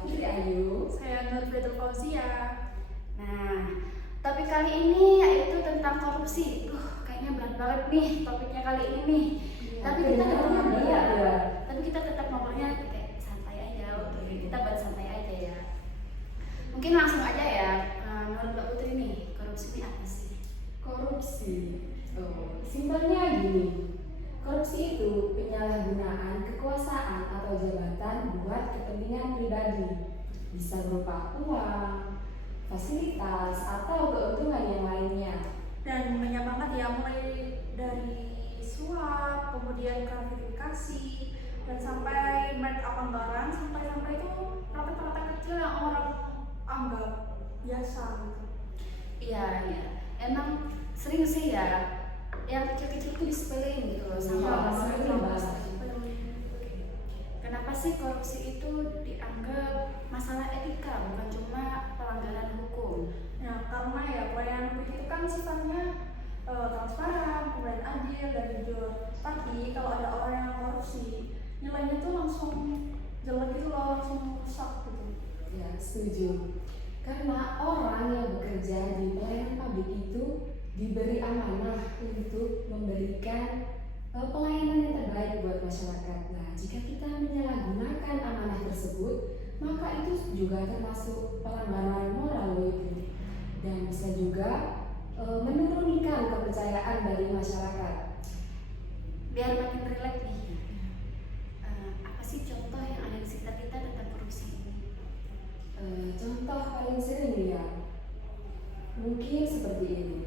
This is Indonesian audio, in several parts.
Putri Ayu. Saya Nurfiatul Fauzia. Nah, topik kali ini yaitu tentang korupsi. Kayaknya berat banget nih topiknya kali ini nih. Tapi kita tetap ngobrol ya. Tapi kita tetap ngobrolnya kayak santai aja. Oke, kita buat santai aja ya. Mungkin langsung aja ya. Menurut Mbak Putri nih, korupsi ini apa sih? Korupsi. Simpelnya gini. Korupsi itu penyalahgunaan kekuasaan atau jabatan buat kepentingan pribadi. Bisa berupa uang, fasilitas, atau keuntungan yang lainnya. Dan banyak banget ya, mulai dari suap, kemudian gratifikasi, dan sampai make up anggaran, sampai itu praktek-praktek kecil yang orang anggap biasa gitu. Iya. Emang sering sih ya. Yang kecil-kecil itu disepelein gitu loh sama orang. Kenapa sih korupsi itu dianggap masalah etika, bukan cuma pelanggaran hukum? Nah, karena ya pelayanan publik itu kan sifatnya transparan, kemudian adil dan jujur. Tapi kalau ada orang yang korupsi, nilainya tuh langsung jelek gitu loh, langsung rusak gitu. Ya, setuju. Karena orang yang bekerja di pelayanan publik itu diberi amanah untuk memberikan pelayanan yang terbaik buat masyarakat. Nah, jika kita menyalahgunakan amanah tersebut, maka itu juga termasuk pelanggaran moral itu, dan bisa juga menurunkan kepercayaan dari masyarakat. Biar makin relate nih, apa sih contoh yang ada di sekitar kita tentang korupsi ini? Contoh paling sering ya, mungkin seperti ini.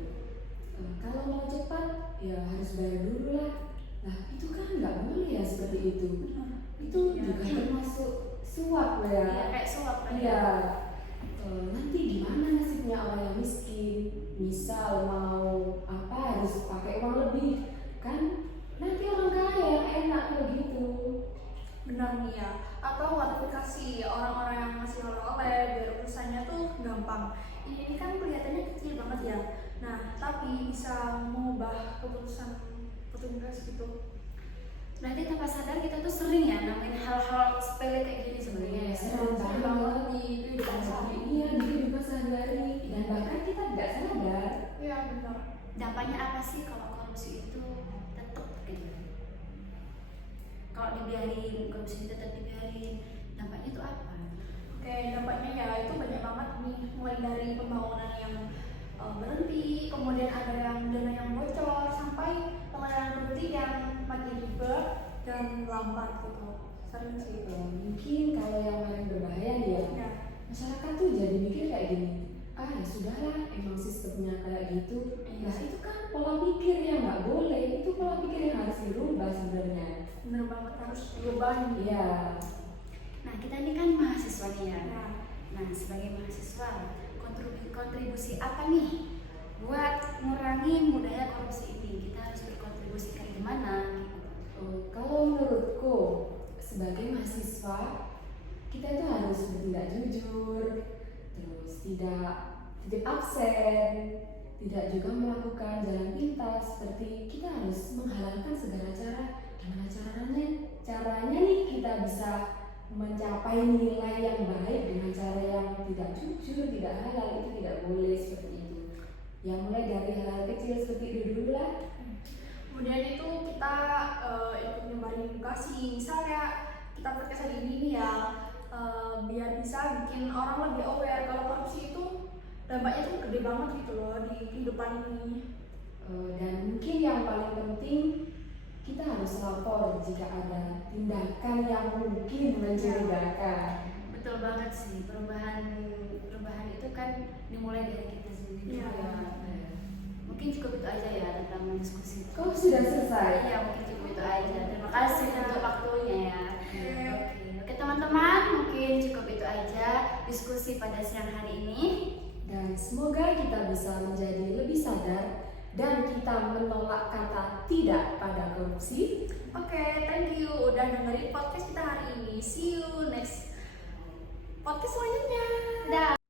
Kalau mau cepat, ya harus bayar dulu lah. Nah, itu kan nggak boleh ya seperti itu. Itu juga termasuk suap ya. Iya, kayak suap kan Iya. Nanti gimana nasibnya orang yang miskin? Misal mau apa harus pakai uang lebih, kan? Nanti orang kaya yang enak begitu. Benar nih ya. Atau gratifikasi orang-orang yang ngasih oleh-oleh biar urusannya tuh gampang. Ini kan kelihatannya kecil banget ya. Nah, tapi bisa mengubah keputusan petugas gitu. Berarti tanpa sadar kita tuh sering ya nemuin hal-hal sepele kayak gini sebenarnya ya. Sering banget di kehidupan sehari-hari, di kehidupan sehari-hari, dan bahkan kita tidak sadar. Iya benar. Dampaknya apa sih kalau korupsi itu tetap gitu? Kalau dibiarin, korupsi tetap dibiarin, dampaknya itu apa? Oke, dampaknya ya itu banyak banget nih. Mulai dari pembangunan yang berhenti, kemudian ada yang dana yang bocor, sampai pelayanan publik yang makin ribet dan lambat gitu. Sering sih. Mungkin kalau yang paling berbahaya nih ya, Ya. masyarakat tuh jadi mikir kayak gini, ya sudahlah, emang sistemnya kayak gitu. Nah, itu kan pola pikir yang nggak boleh, itu pola pikir yang harus dirubah sebenarnya. Bener banget, harus diubah nih. Iya. Nah, kita ini kan mahasiswa nih ya. Nah, Nah, sebagai mahasiswa, kontribusi apa nih buat ngurangin budaya korupsi ini? Kita harus berkontribusi kayak gimana? Kalau menurutku sebagai mahasiswa, kita itu harus bertindak jujur, terus tidak absen, tidak juga melakukan jalan pintas. Seperti kita harus menghalalkan segala cara. Gimana caranya nih kita bisa mencapai nilai yang baik dengan cara yang tidak jujur, tidak halal, itu tidak boleh seperti itu. Yang mulai dari hal-hal kecil seperti itu dulu lah. kemudian itu kita ikut nyebarin edukasi, misalnya kita podcast hari ini ya, biar bisa bikin orang lebih aware kalau korupsi itu dampaknya tuh gede banget gitu loh di kehidupan ini. Dan mungkin yang paling penting, kita harus lapor jika ada tindakan yang mungkin mencurigakan. Betul banget sih, perubahan itu kan dimulai dari kita sendiri. Iya. Mungkin cukup itu aja ya tentang diskusi. Kok sudah selesai? Iya, mungkin cukup itu aja. Terima kasih untuk waktunya ya. Oke. Oke teman-teman, mungkin cukup itu aja diskusi pada siang hari ini. Dan semoga kita bisa menjadi lebih sadar dan kita menolak kata tidak pada korupsi. Oke, thank you udah dengerin podcast kita hari ini. See you next podcast selanjutnya. Dah.